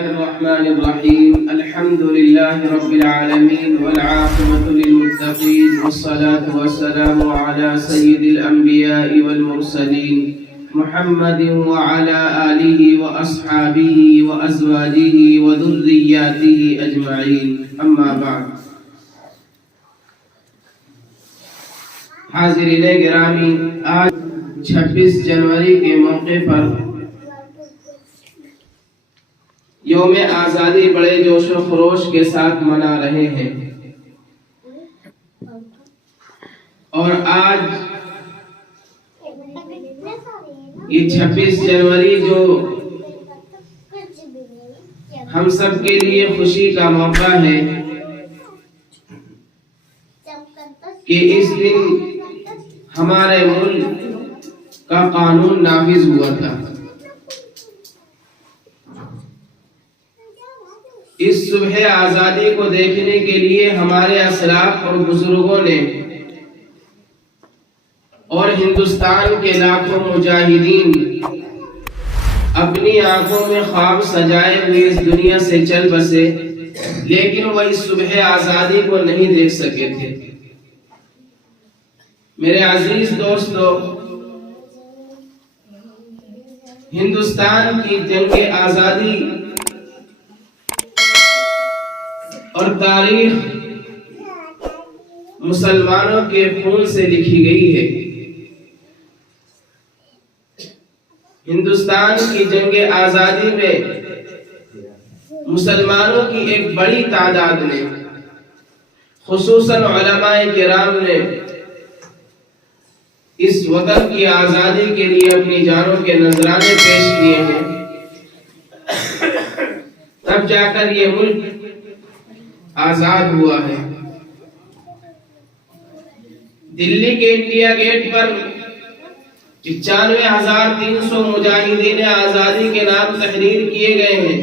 الله الرحمن الرحيم الحمد لله رب العالمين والعاقبة للمتقين والصلاة والسلام على سيد الأنبياء والمرسلين محمد وعلى آله وأصحابه وأزواجه وذرياته أجمعين أما بعد. حاضرین گرامی، آج 26 جنوری کے موقع پر یوم آزادی بڑے جوش و خروش کے ساتھ منا رہے ہیں، اور آج یہ 26 جنوری جو ہم سب کے لیے خوشی کا موقع ہے کہ اس دن ہمارے ملک کا قانون نافذ ہوا تھا. اس صبح آزادی کو دیکھنے کے لیے ہمارے اسلاف اور بزرگوں نے اور ہندوستان کے لاکھوں مجاہدین اپنی آنکھوں میں خواب سجائے ہوئے اس دنیا سے چل بسے، لیکن وہ اس صبح آزادی کو نہیں دیکھ سکے تھے. میرے عزیز دوستو، ہندوستان کی جنگ آزادی اور تاریخ مسلمانوں کے خون سے لکھی گئی ہے. ہندوستان کی جنگ آزادی میں مسلمانوں کی ایک بڑی تعداد نے، خصوصاً علماء کرام نے اس وطن کی آزادی کے لیے اپنی جانوں کے نذرانے پیش کیے ہیں. تب جا کر یہ ملک آزاد ہوا ہے. دلی کے انڈیا گیٹ پر 95,300 مجاہدین آزادی کے نام تحریر کیے گئے ہیں،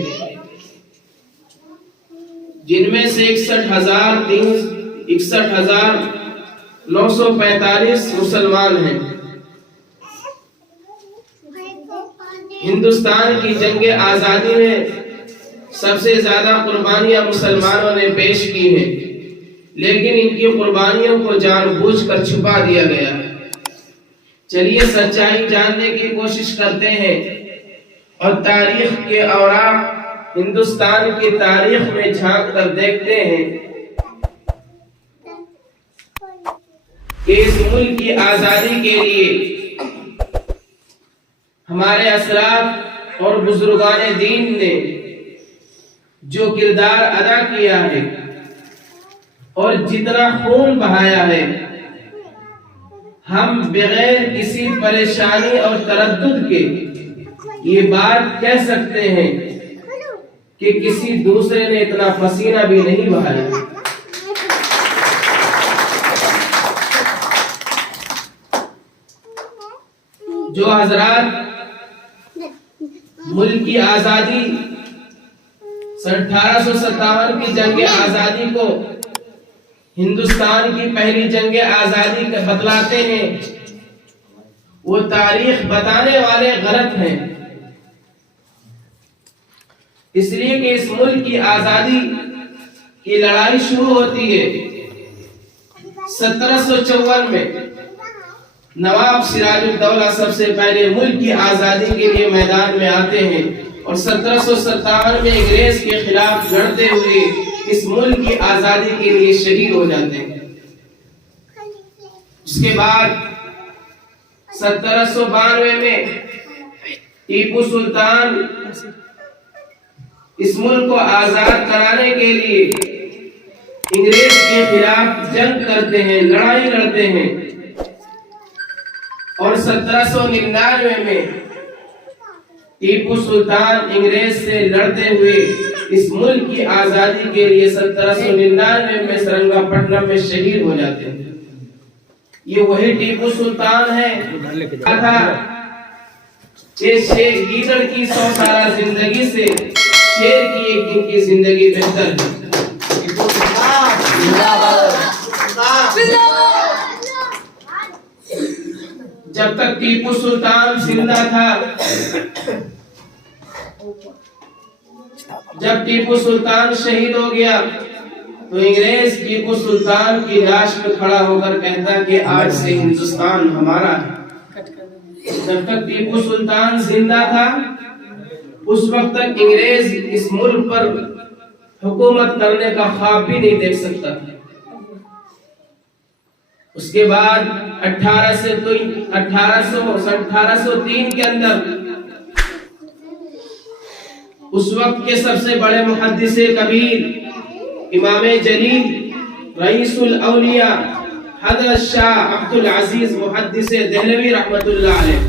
جن میں سے 61,945 مسلمان ہیں. ہندوستان کی جنگ آزادی میں سب سے زیادہ قربانیاں مسلمانوں نے پیش کی ہیں، لیکن ان کی قربانیوں کو جان بوجھ کر چھپا دیا گیا. چلیے سچائی جاننے کی کوشش کرتے ہیں اور تاریخ کے اوراق ہندوستان کی تاریخ میں جھانک کر دیکھتے ہیں کہ اس ملک کی آزادی کے لیے ہمارے اسلاف اور بزرگان دین نے جو کردار ادا کیا ہے اور جتنا خون بہایا ہے، ہم بغیر کسی پریشانی اور تردد کے یہ بات کہہ سکتے ہیں کہ کسی دوسرے نے اتنا پسینہ بھی نہیں بہایا. جو حضرات ملک کی آزادی 1857 کی جنگ آزادی کو ہندوستان کی پہلی جنگ آزادی کا بتلاتے ہیں، وہ تاریخ بتانے والے غلط ہیں. اس لیے کہ اس ملک کی آزادی کی لڑائی شروع ہوتی ہے 1754 میں. نواب سراج الدولہ سب سے پہلے ملک کی آزادی کے لیے میدان میں آتے ہیں اور 1757 میں انگریز کے خلاف لڑتے ہوئے اس ملک کی آزادی کے لیے شہید ہو جاتے ہیں. اس کے بعد 1792 میں ٹیپو سلطان اس ملک کو آزاد کرانے کے لیے انگریز کے خلاف جنگ کرتے ہیں، لڑائی لڑتے ہیں، اور 1799 میں ٹیپو سلطان انگریز سے لڑتے ہوئے اس ملک کی آزادی کے لیے 1799 میں سرنگا پٹنم میں شہید ہو جاتے ہیں. یہ وہی ٹیپو سلطان ہے کہ گیدڑ کی 100 سالہ زندگی سے شیر کی ایک دن کی زندگی بہتر ہے. جب تک ٹیپو سلطان زندہ تھا جب ٹیپو سلطان شہید ہو گیا تو انگریز ٹیپو سلطان کی لاش پہ کھڑا ہو کر کہتا کہ آج سے ہندوستان ہمارا ہے۔ جب تک ٹیپو سلطان زندہ تھا اس وقت تک انگریز اس ملک پر حکومت کرنے کا خواب بھی نہیں دیکھ سکتا تھا۔ اس کے بعد 1803 کے اندر اس وقت کے سب سے بڑے محدث کبیر امام جلیل رئیس الاولیاء حضرت شاہ عبد العزیز محدث دہلوی رحمۃ اللہ علیہ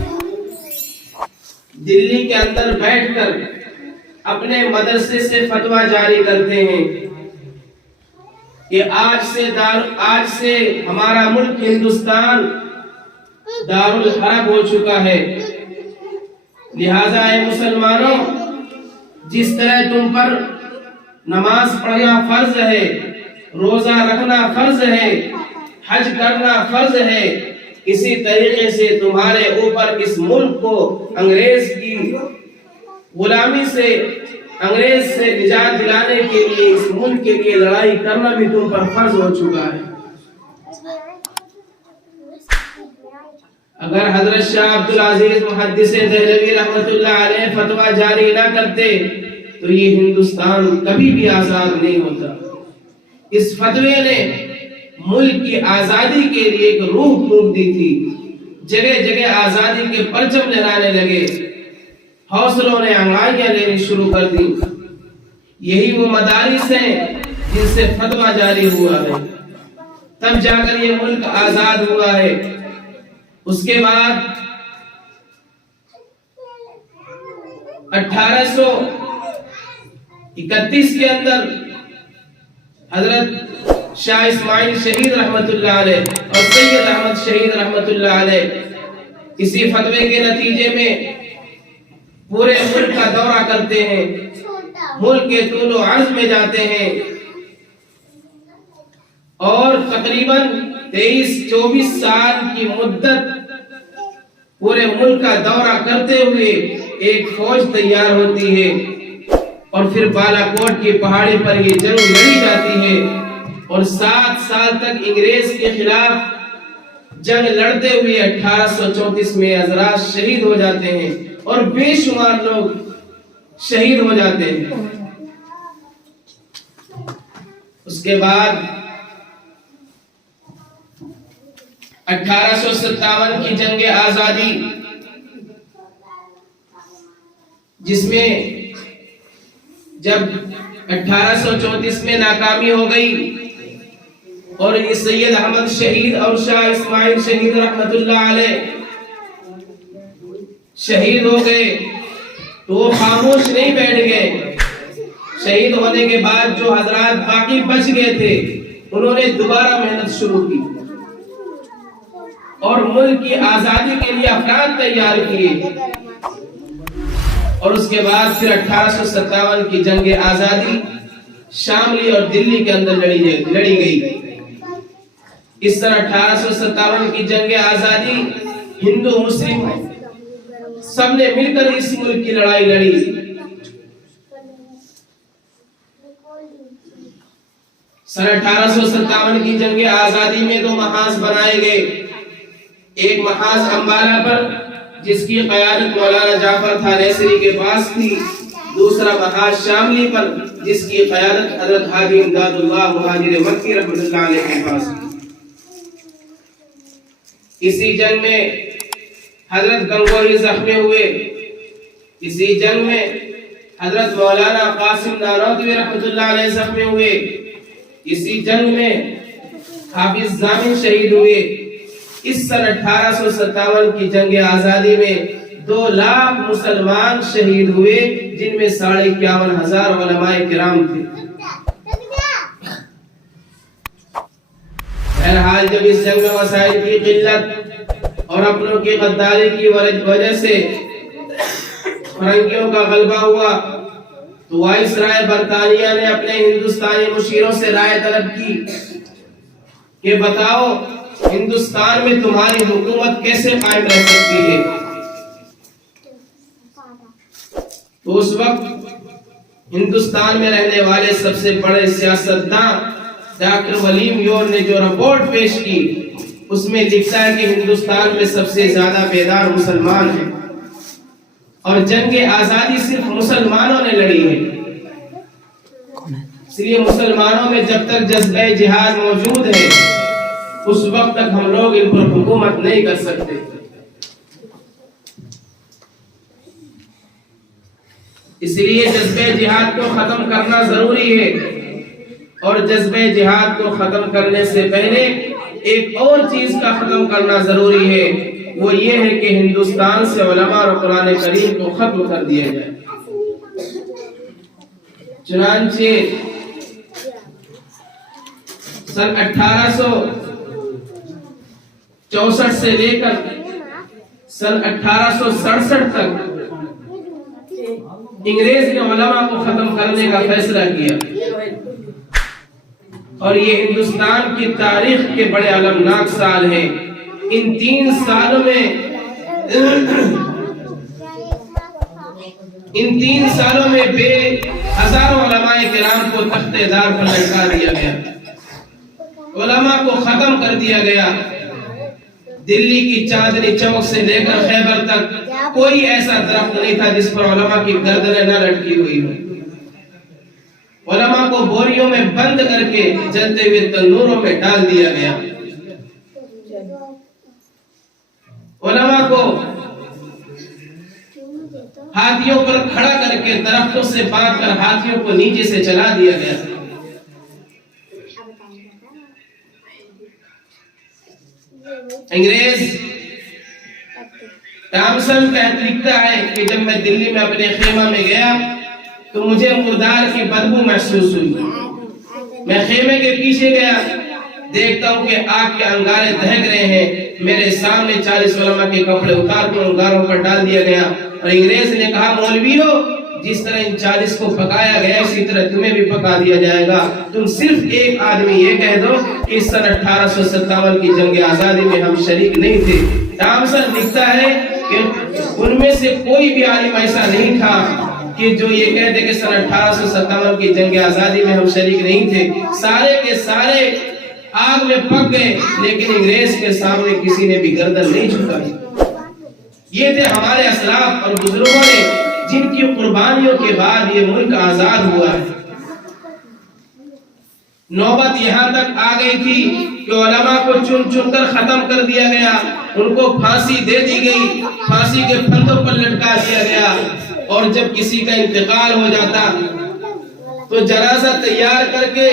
دلی کے اندر بیٹھ کر اپنے مدرسے سے فتویٰ جاری کرتے ہیں کہ آج سے ہمارا ملک ہندوستان دارالحرب ہو چکا ہے، لہذا اے مسلمانوں جس طرح تم پر نماز پڑھنا فرض ہے، روزہ رکھنا فرض ہے، حج کرنا فرض ہے، اسی طریقے سے تمہارے اوپر اس ملک کو انگریز کی غلامی سے، انگریز سے نجات دلانے کے لیے، اس ملک کے لیے لڑائی کرنا بھی تم پر فرض ہو چکا ہے۔ اگر حضرت شاہ عبد العزیز محدث دہلوی رحمۃ اللہ علیہ فتویٰ جاری نہ کرتے تو یہ ہندوستان کبھی بھی آزاد نہیں ہوتا۔ اس فتوے نے ملک کی آزادی کے لیے ایک روح پھونک دی تھی، جگہ جگہ آزادی کے پرچم لہرانے لگے، حوصلوں نے انگڑائیاں لینی شروع کر دی۔ یہی وہ مدارس ہیں جن سے فتویٰ جاری ہوا ہے، تب جا کر یہ ملک آزاد ہوا ہے۔ اس کے بعد 1831 کے اندر حضرت شاہ اسماعیل شہید رحمت اللہ علیہ اور سید احمد شہید رحمت اللہ علیہ کسی فتوے کے نتیجے میں پورے ملک کا دورہ کرتے ہیں، ملک کے طول و عرض میں جاتے ہیں اور تقریباً 23-24 سال کی مدت پورے ملک کا دورہ کرتے ہوئے ایک فوج تیار ہوتی ہے اور پھر بالا کوٹ کی پہاڑی پر یہ جنگ لڑی جاتی ہے اور 7 سال تک انگریز کے خلاف جنگ لڑتے ہوئے 1834 میں حضرات شہید ہو جاتے ہیں اور بے شمار لوگ شہید ہو جاتے ہیں۔ اس کے بعد 1857 کی جنگ آزادی، جس میں جب 1834 میں ناکامی ہو گئی اور یہ سید احمد شہید اور شاہ اسماعیل شہید رحمت اللہ علیہ شہید ہو گئے تو وہ خاموش نہیں بیٹھ گئے۔ شہید ہونے کے بعد جو حضرات باقی بچ گئے تھے انہوں نے دوبارہ محنت شروع کی اور ملک کی آزادی کے لیے افراد تیار کیے اور اس کے بعد پھر 1857 کی جنگ آزادی شاملی اور دلی کے اندر لڑی گئی۔ اس طرح 1857 کی جنگ آزادی ہندو مسلم سب نے مل کر اس ملک کی لڑائی لڑی۔ سن 1857 کی جنگ آزادی میں 2 محاذ بنائے گئے، ایک محاذ امبالہ پر جس کی قیادت مولانا جعفر تھا نیسری کے پاس تھی، دوسرا محاذ شاملی پر جس کی قیادت حضرت حاجی امداد اللہ مہاجر مکی رحمۃ اللہ علیہ کے پاس تھی۔ اسی جنگ میں حضرت گنگوہی زخمی ہوئے، اسی جنگ میں حضرت مولانا قاسم نانوتوی رحمۃ اللہ علیہ زخمی ہوئے، اسی جنگ میں حافظ ضامن شہید ہوئے۔ اس سن 1857 کی جنگ آزادی میں 2 لاکھ مسلمان شہید ہوئے، جن میں 51,500 علماء کرام تھے۔ بہرحال جب اس جنگ میں وسائل کی قلت اور اپنوں کی غداری کی وجہ سے فرنگیوں کا غلبہ ہوا تو وائسرائے برطانیہ نے اپنے ہندوستانی مشیروں سے رائے طلب کی کہ بتاؤ ہندوستان میں تمہاری حکومت کیسے قائم رہ سکتی ہے۔ تو اس وقت ہندوستان میں رہنے والے سب سے بڑے سیاستداں ڈاکٹر ولیم یور نے جو رپورٹ پیش کی اس میں لکھا ہے کہ ہندوستان میں سب سے زیادہ بیدار مسلمان ہیں اور جنگ آزادی صرف مسلمانوں نے لڑی ہے. اس لیے مسلمانوں میں جب تک جذبہ جہاد موجود ہے اس وقت تک ہم لوگ ان پر حکومت نہیں کر سکتے. اس لیے جذبہ جہاد کو ختم کرنا ضروری ہے اور جذبہ جہاد کو ختم کرنے سے پہلے ایک اور چیز کا ختم کرنا ضروری ہے، وہ یہ ہے کہ ہندوستان سے علماء اور قرآن کریم کو ختم کر دیا جائے. چنانچہ سن 1864 سے لے کر سن 1867 تک انگریز نے علماء کو ختم کرنے کا فیصلہ کیا اور یہ ہندوستان کی تاریخ کے بڑے المناک سال ہیں. ان 3 سالوں میں بے ہزاروں علماء کرام کو تخت دار پر لٹکا دیا گیا، علماء کو ختم کر دیا گیا. دلی کی چاندنی چوک سے لے کر خیبر تک کوئی ایسا درخت نہیں تھا جس پر علماء کی گردنیں نہ لٹکی ہوئی ہوں. علماء کو بوریوں میں بند کر کے جلتے ہوئے تندوروں میں ڈال دیا گیا. علماء کو ہاتھیوں پر کھڑا کر کے درختوں سے باندھ کر ہاتھیوں کو نیچے سے چلا دیا گیا. انگریز ٹامسن لکھتا ہے کہ جب میں دلی میں اپنے خیمہ میں گیا تو مجھے مردار کی بدبو محسوس ہوئی. میں خیمے کے پیچھے گیا، دیکھتا ہوں کہ آگ کے انگارے دہک رہے ہیں. میرے سامنے 40 علماء کے کپڑے اتار کر انگاروں پر ڈال دیا گیا اور انگریز نے کہا مولویو جس طرح ان 40 کو پکایا گیا اسی طرح تمہیں بھی پکا دیا جائے گا. تم صرف ایک آدمی یہ کہہ دو کہ سن 1857 کی جنگ آزادی میں ہم شریک نہیں تھے. ٹامسن لکھتا ہے کہ ان میں سے کوئی بھی عالم ایسا نہیں تھا کہ جو یہ کہہ دے کہ سن 1857 کی جنگ آزادی میں ہم شریک نہیں تھے. سارے کے سارے آگ میں پک گئے لیکن انگریز کے سامنے کسی نے بھی گردن نہیں جھکائی. یہ تھے ہمارے اسلاف اور بزرگوں نے جن کی قربانیوں کے بعد یہ ملک آزاد ہوا ہے. نوبت یہاں تک آ گئی تھی کہ علماء کو چن چن کر ختم کر دیا گیا، ان کو پھانسی دے دی گئی، پھانسی کے پھندوں پر لٹکا دیا گیا. اور جب کسی کا انتقال ہو جاتا تو جنازہ تیار کر کے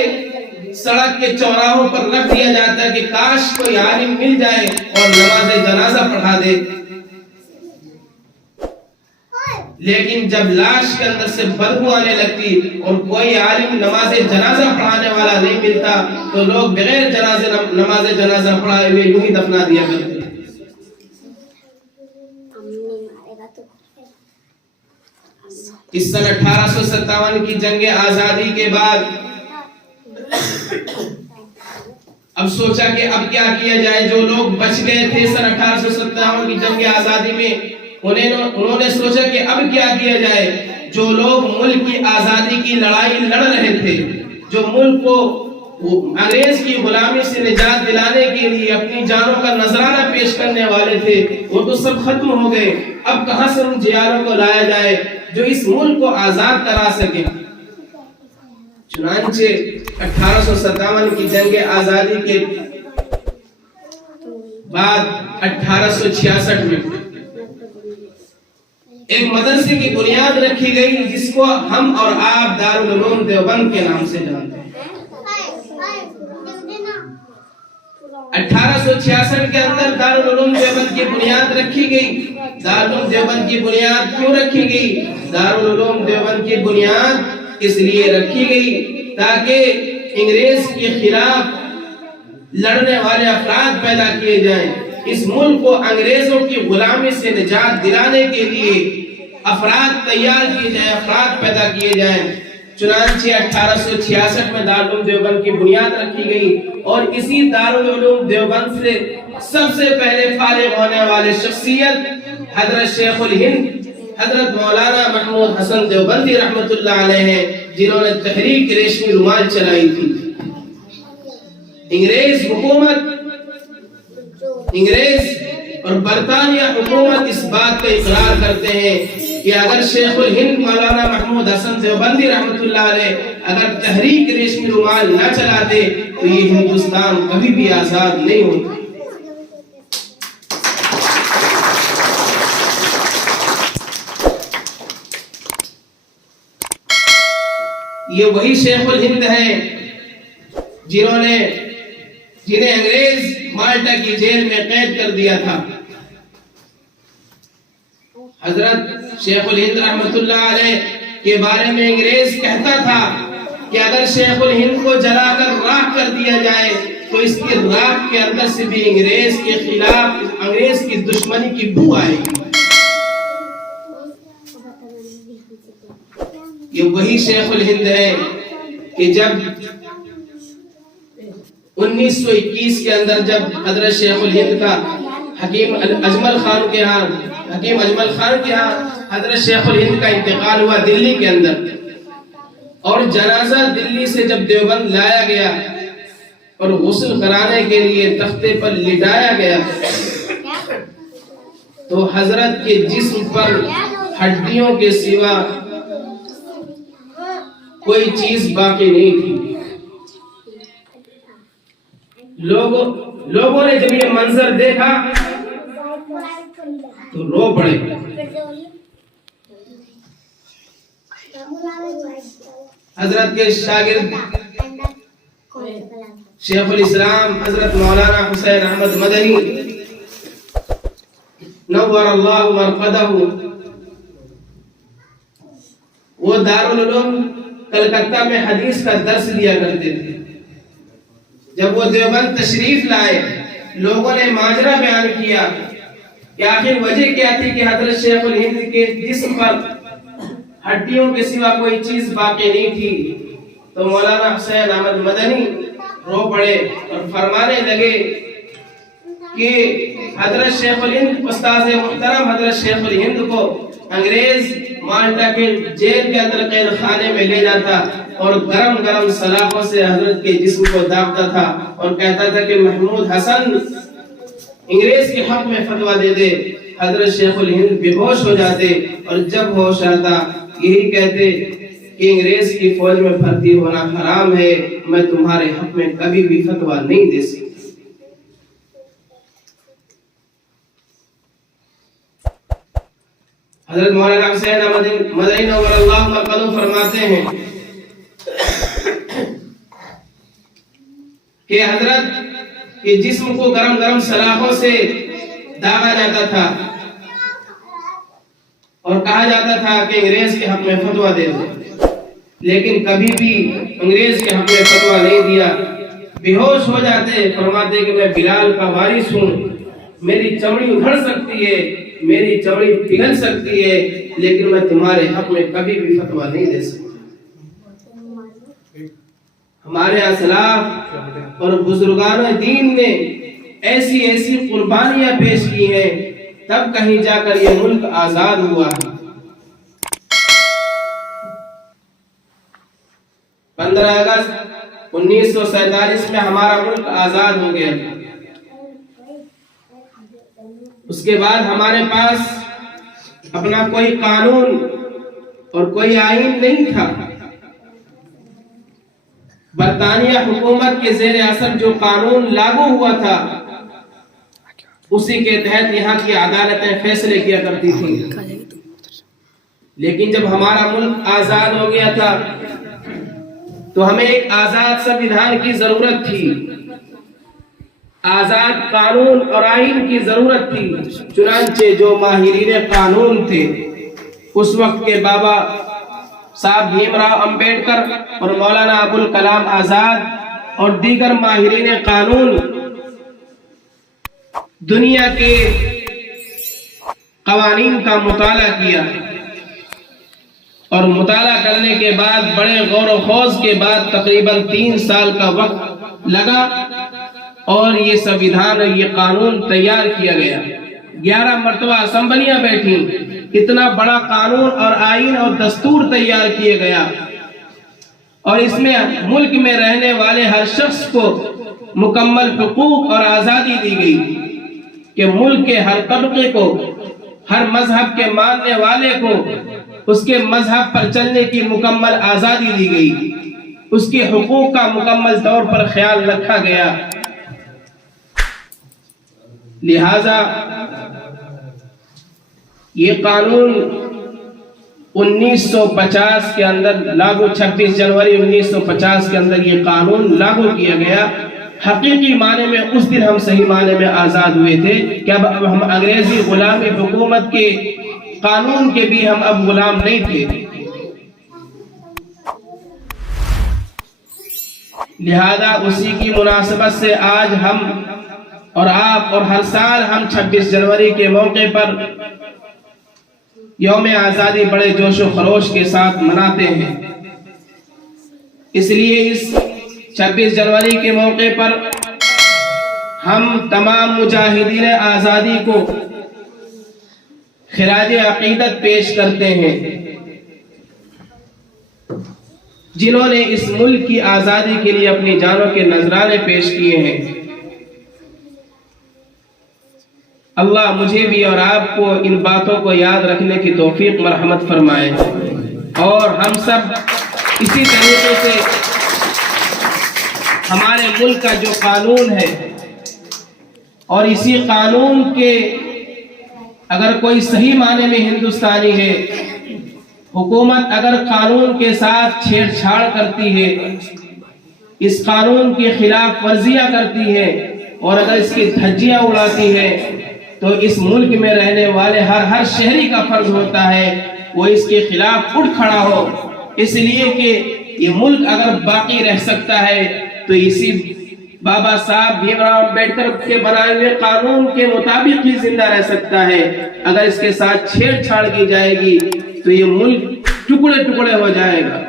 سڑک کے چوراہوں پر رکھ دیا جاتا کہ کاش کوئی عالم مل جائے اور نماز جنازہ پڑھا دے. لیکن جب لاش کے اندر سے بدبو آنے لگتی اور کوئی عالم نماز جنازہ پڑھانے والا نہیں ملتا تو لوگ بغیر نماز جنازہ پڑھائے ہوئے یوں ہی دفنا دیا کرتے. اس سن 1857 کی جنگ آزادی کے بعد اب سوچا کہ اب کیا کیا جائے. جو لوگ بچ گئے تھے سن 1857 کی جنگ آزادی میں انہوں نے سوچا کہ اب کیا کیا جائے. جو لوگ ملک کی آزادی کی لڑائی لڑ رہے تھے، جو ملک کو انگریز کی غلامی سے نجات دلانے کے لیے اپنی جانوں کا نذرانہ پیش کرنے والے تھے، وہ تو سب ختم ہو گئے. اب کہاں سے ان جیالوں کو لایا جائے جو اس ملک کو آزاد کرا سکے. چنانچہ 1857 کی جنگ آزادی کے بعد 1866 میں ایک مدرسے کی بنیاد رکھی گئی جس کو ہم اور آپ دارالعلوم دیوبند کے نام سے جانتے ہیں. 1866 کے اندر دارالعلوم دیوبند کی بنیاد رکھی گئی. دارالعلوم دیوبند کی بنیاد کیوں رکھی گئی؟ دارالعلوم دیوبند کی بنیاد اس لیے رکھی گئی تاکہ انگریز کے خلاف لڑنے والے افراد پیدا کیے جائیں. اس ملک کو انگریزوں کی غلامی سے نجات دلانے کے لیے افراد تیار کیے جائیں، افراد پیدا کیے جائیں. چنانچہ 1866 میں دارالعلوم دیوبند کی بنیاد رکھی گئی اور اسی دارالعلوم دیوبند سے سب سے پہلے فارغ ہونے والے شخصیت حضرت شیخ الہند حضرت مولانا محمود حسن دیوبندی رحمت اللہ علیہ ہیں جنہوں نے تحریک ریشمی رومال چلائی تھی۔ انگریز حکومت، انگریز اور برطانیہ حکومت اس بات کا اقرار کرتے ہیں کہ اگر شیخ الہند مولانا محمود حسن دیوبندی رحمت اللہ علیہ اگر تحریک ریشمی رومال نہ چلاتے تو یہ ہندوستان کبھی بھی آزاد نہیں ہوتا۔ یہ وہی شیخ الہند ہیں جنہیں انگریز مالٹا کی جیل میں قید کر دیا تھا۔ حضرت شیخ الہند رحمت اللہ علیہ کے بارے میں انگریز کہتا تھا کہ اگر شیخ الہند کو جلا کر راکھ کر دیا جائے تو اس کی راکھ کے اندر سے بھی انگریز کے خلاف انگریز کی دشمنی کی بو آئے گی۔ یہ وہی شیخ الہند ہے کہ جب 1921 کے اندر جب حضرت شیخ الہند کا حکیم اجمل خان کے ہاں حضرت شیخ الہند کا انتقال ہوا دلی کے اندر، اور جنازہ دلی سے جب دیوبند لایا گیا اور غسل کرانے کے لیے تختے پر لٹایا گیا تو حضرت کے جسم پر ہڈیوں کے سوا کوئی چیز باقی نہیں تھی۔ لوگوں نے جب یہ منظر دیکھا تو رو پڑے۔ حضرت کے شاگرد شیخ الاسلام حضرت مولانا حسین احمد مدنی نور اللہ مرقدہ، وہ دارالعلوم کلکتہ میں حدیث کا درس لیا کرتے تھے۔ جب وہ دیوبند تشریف لائے، لوگوں نے ماجرا بیان کیا کہ آخر وجہ کیا تھی کہ حضرت شیخ الہند کے جسم پر ہڈیوں کے سوا کوئی چیز باقی نہیں تھی، تو مولانا حسین احمد مدنی رو پڑے اور فرمانے لگے کہ حضرت شیخ الہند، استاذ محترم حضرت شیخ الہند کو انگریز مالٹا کے جیل کے اندر قید خانے میں لے جاتا اور گرم گرم سلاخوں سے حضرت کے جسم کو داغتا تھا اور کہتا تھا کہ محمود حسن انگریز کے حق میں فتویٰ دے دے۔ حضرت شیخ الہند بے ہوش ہو جاتے اور جب ہوش آتا یہی کہتے کہ انگریز کی فوج میں بھرتی ہونا حرام ہے، میں تمہارے حق میں کبھی بھی فتویٰ نہیں دے سکتا۔ حضرت مولانا حسین احمد مدنی نور اللہ مرقدہ فرماتے ہیں کہ حضرت کے جسم کو گرم گرم سلاخوں سے داغا جاتا تھا اور کہا جاتا تھا کہ انگریز کے حق میں فتویٰ دے دو، لیکن کبھی بھی انگریز کے حق میں فتویٰ نہیں دیا۔ بے ہوش ہو جاتے، فرماتے کہ میں بلال کا وارث ہوں، میری چمڑی ادھڑ سکتی ہے، میری چمڑی پگھل سکتی ہے، لیکن میں تمہارے حق میں کبھی بھی فتویٰ نہیں دے سکتا۔ ہمارے اسلاف اور بزرگان دین نے ایسی ایسی قربانیاں پیش کی ہیں، تب کہیں جا کر یہ ملک آزاد ہوا ہے۔ 15 اگست 1947 میں ہمارا ملک آزاد ہو گیا تھا۔ اس کے بعد ہمارے پاس اپنا کوئی قانون اور کوئی آئین نہیں تھا۔ برطانیہ حکومت کے زیر اثر جو قانون لاگو ہوا تھا اسی کے تحت یہاں کی عدالتیں فیصلے کیا کرتی تھیں، لیکن جب ہمارا ملک آزاد ہو گیا تھا تو ہمیں ایک آزاد سنویدھان کی ضرورت تھی، آزاد قانون اور آئین کی ضرورت تھی۔ چنانچہ جو ماہرین قانون تھے اس وقت کے بابا صاحب بھیم راؤ امبیڈکر اور مولانا ابوالکلام آزاد اور دیگر ماہرین قانون دنیا کے قوانین کا مطالعہ کیا، اور مطالعہ کرنے کے بعد بڑے غور و خوض کے بعد تقریباً 3 سال کا وقت لگا اور یہ سنویدھان اور یہ قانون تیار کیا گیا۔ 11 مرتبہ اسمبلیاں بیٹھی، اتنا بڑا قانون اور آئین اور دستور تیار کیا گیا، اور اس میں ملک میں رہنے والے ہر شخص کو مکمل حقوق اور آزادی دی گئی کہ ملک کے ہر طبقے کو، ہر مذہب کے ماننے والے کو اس کے مذہب پر چلنے کی مکمل آزادی دی گئی، اس کے حقوق کا مکمل طور پر خیال رکھا گیا۔ لہذا یہ قانون 1950 کے اندر لاگو، 26 جنوری 1950 کے اندر یہ قانون لاگو کیا گیا۔ حقیقی معنی میں اس دن ہم صحیح معنی میں آزاد ہوئے تھے کہ اب ہم انگریزی غلامی حکومت کے قانون کے بھی ہم اب غلام نہیں تھے۔ لہذا اسی کی مناسبت سے آج ہم اور آپ اور ہر سال ہم 26 جنوری کے موقع پر یوم آزادی بڑے جوش و خروش کے ساتھ مناتے ہیں۔ اس لیے اس 26 جنوری کے موقع پر ہم تمام مجاہدین آزادی کو خراج عقیدت پیش کرتے ہیں جنہوں نے اس ملک کی آزادی کے لیے اپنی جانوں کے نذرانے پیش کیے ہیں۔ اللہ مجھے بھی اور آپ کو ان باتوں کو یاد رکھنے کی توفیق مرحمت فرمائے، اور ہم سب اسی طریقے سے ہمارے ملک کا جو قانون ہے، اور اسی قانون کے اگر کوئی صحیح معنی میں ہندوستانی ہے، حکومت اگر قانون کے ساتھ چھیڑ چھاڑ کرتی ہے، اس قانون کی خلاف ورزیاں کرتی ہے، اور اگر اس کی دھجیاں اڑاتی ہے، تو اس ملک میں رہنے والے ہر شہری کا فرض ہوتا ہے وہ اس کے خلاف اٹھ کھڑا ہو، اس لیے کہ یہ ملک اگر باقی رہ سکتا ہے تو اسی بابا صاحب بھیم راؤ امبیڈکر کے بنائے ہوئے قانون کے مطابق ہی زندہ رہ سکتا ہے۔ اگر اس کے ساتھ چھیڑ چھاڑ کی جائے گی تو یہ ملک ٹکڑے ٹکڑے ہو جائے گا،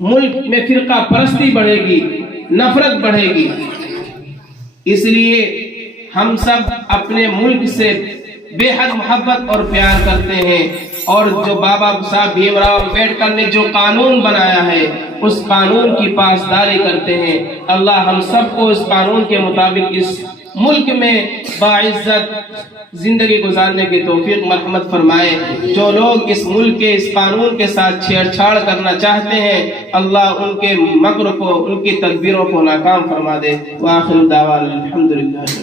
ملک میں فرقہ پرستی بڑھے گی، نفرت بڑھے گی۔ اس لیے ہم سب اپنے ملک سے بے حد محبت اور پیار کرتے ہیں، اور جو بابا صاحب بھیم راؤ امبیڈکر نے جو قانون بنایا ہے اس قانون کی پاسداری کرتے ہیں۔ اللہ ہم سب کو اس قانون کے مطابق اس ملک میں باعزت زندگی گزارنے کی توفیق مرحمت فرمائے۔ جو لوگ اس ملک کے اس قانون کے ساتھ چھیڑ چھاڑ کرنا چاہتے ہیں، اللہ ان کے مکر کو، ان کی تدبیروں کو ناکام فرما دے۔ وآخر دعوانا الحمدللہ۔